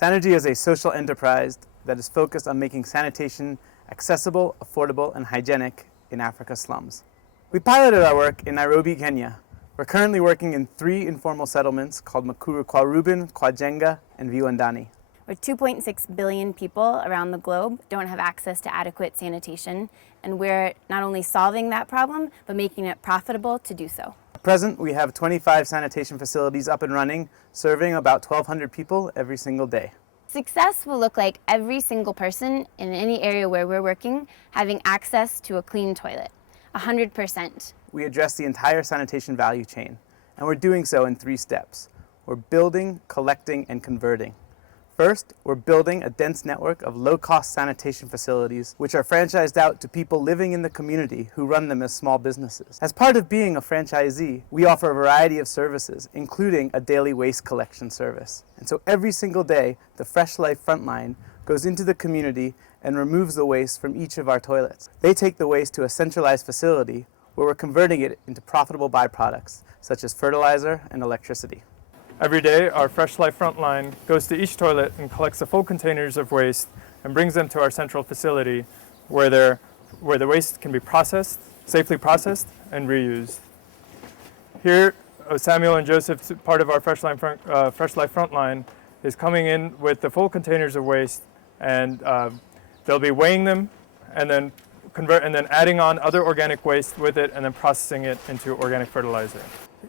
Sanergy is a social enterprise that is focused on making sanitation accessible, affordable, and hygienic in Africa's slums. We piloted our work in Nairobi, Kenya. We're currently working in 3 informal settlements called Makuru Kwa Ruben, Kwa Jenga, and Viwandani. Where 2.6 billion people around the globe don't have access to adequate sanitation, and we're not only solving that problem, but making it profitable to do so. At present, we have 25 sanitation facilities up and running, serving about 1,200 people every single day. Success will look like every single person in any area where we're working having access to a clean toilet, 100%. We address the entire sanitation value chain, and we're doing so in 3 steps. We're building, collecting, and converting. First, we're building a dense network of low-cost sanitation facilities which are franchised out to people living in the community who run them as small businesses. As part of being a franchisee, we offer a variety of services, including a daily waste collection service. And so every single day, the Fresh Life Frontline goes into the community and removes the waste from each of our toilets. They take the waste to a centralized facility where we're converting it into profitable byproducts, such as fertilizer and electricity. Every day, our Fresh Life Frontline goes to each toilet and collects the full containers of waste and brings them to our central facility where the waste can be processed, safely processed, and reused. Here, Samuel and Joseph, part of our Fresh Life Frontline, is coming in with the full containers of waste, and they'll be weighing them and then adding on other organic waste with it and then processing it into organic fertilizer.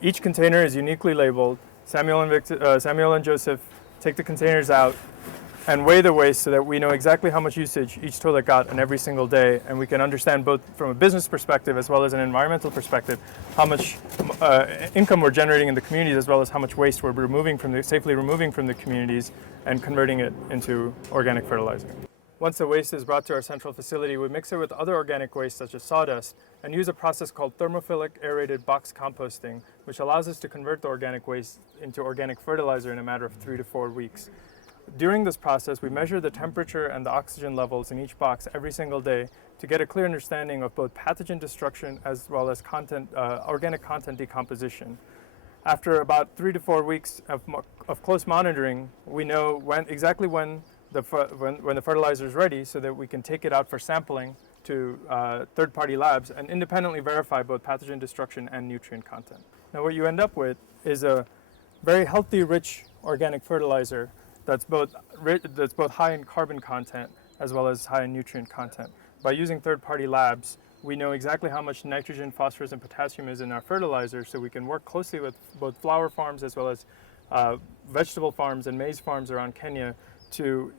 Each container is uniquely labeled. Samuel and Joseph take the containers out and weigh the waste so that we know exactly how much usage each toilet got in every single day, and we can understand both from a business perspective as well as an environmental perspective how much income we're generating in the communities, as well as how much waste we're safely removing from the communities and converting it into organic fertilizer. Once the waste is brought to our central facility, we mix it with other organic waste such as sawdust and use a process called Thermophilic Aerated box composting, which allows us to convert the organic waste into organic fertilizer in a matter of 3 to 4 weeks. During this process, we measure the temperature and the oxygen levels in each box every single day to get a clear understanding of both pathogen destruction as well as organic content decomposition. After about 3 to 4 weeks of close monitoring, we know exactly when the fertilizer is ready so that we can take it out for sampling to third-party labs and independently verify both pathogen destruction and nutrient content. Now what you end up with is a very healthy, rich organic fertilizer that's both high in carbon content as well as high in nutrient content. By using third-party labs, we know exactly how much nitrogen, phosphorus, and potassium is in our fertilizer, so we can work closely with both flower farms as well as vegetable farms and maize farms around Kenya to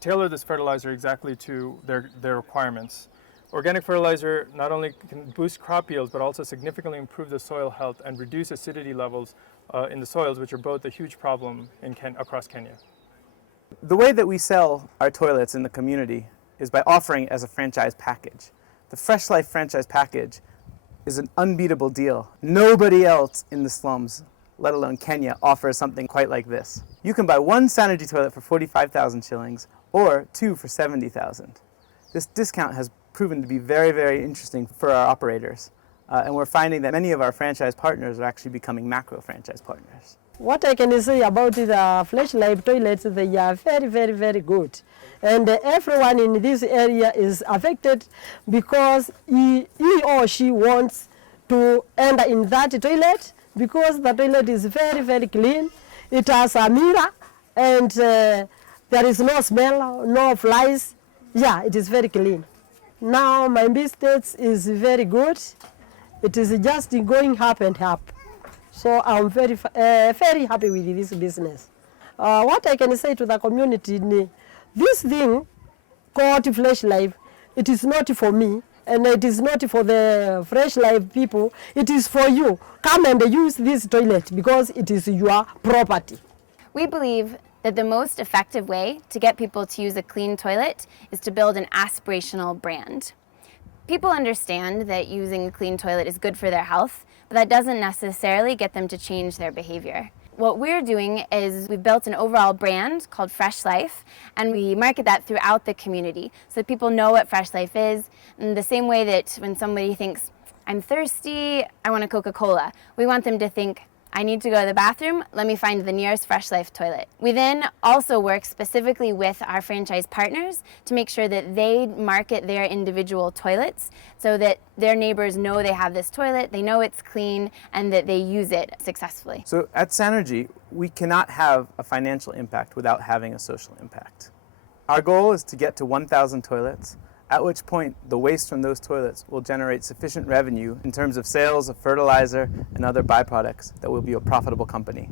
tailor this fertilizer exactly to their requirements. Organic fertilizer not only can boost crop yields, but also significantly improve the soil health and reduce acidity levels in the soils, which are both a huge problem across Kenya. The way that we sell our toilets in the community is by offering it as a franchise package. The Fresh Life franchise package is an unbeatable deal. Nobody else in the slums, let alone Kenya, offers something quite like this. You can buy 1 Sanergy toilet for 45,000 shillings or 2 for 70,000. This discount has proven to be very, very interesting for our operators. And we're finding that many of our franchise partners are actually becoming macro franchise partners. What I can say about the Fresh Life toilets, they are very, very, very good. And everyone in this area is affected because he or she wants to enter in that toilet because the toilet is very, very clean. It has a mirror and there is no smell, no flies. Yeah, it is very clean. Now my business is very good. It is just going up and up. So I'm very, very happy with this business. What I can say to the community, this thing called Fresh Life, it is not for me and it is not for the Fresh Life people. It is for you. Come and use this toilet because it is your property. We believe that the most effective way to get people to use a clean toilet is to build an aspirational brand. People understand that using a clean toilet is good for their health, but that doesn't necessarily get them to change their behavior. What we're doing is we've built an overall brand called Fresh Life, and we market that throughout the community so that people know what Fresh Life is. In the same way that when somebody thinks, I'm thirsty, I want a Coca-Cola, we want them to think, I need to go to the bathroom, let me find the nearest Fresh Life toilet. We then also work specifically with our franchise partners to make sure that they market their individual toilets so that their neighbors know they have this toilet, they know it's clean, and that they use it successfully. So at Sanergy, we cannot have a financial impact without having a social impact. Our goal is to get to 1,000 toilets, at which point the waste from those toilets will generate sufficient revenue in terms of sales of fertilizer and other byproducts that will be a profitable company.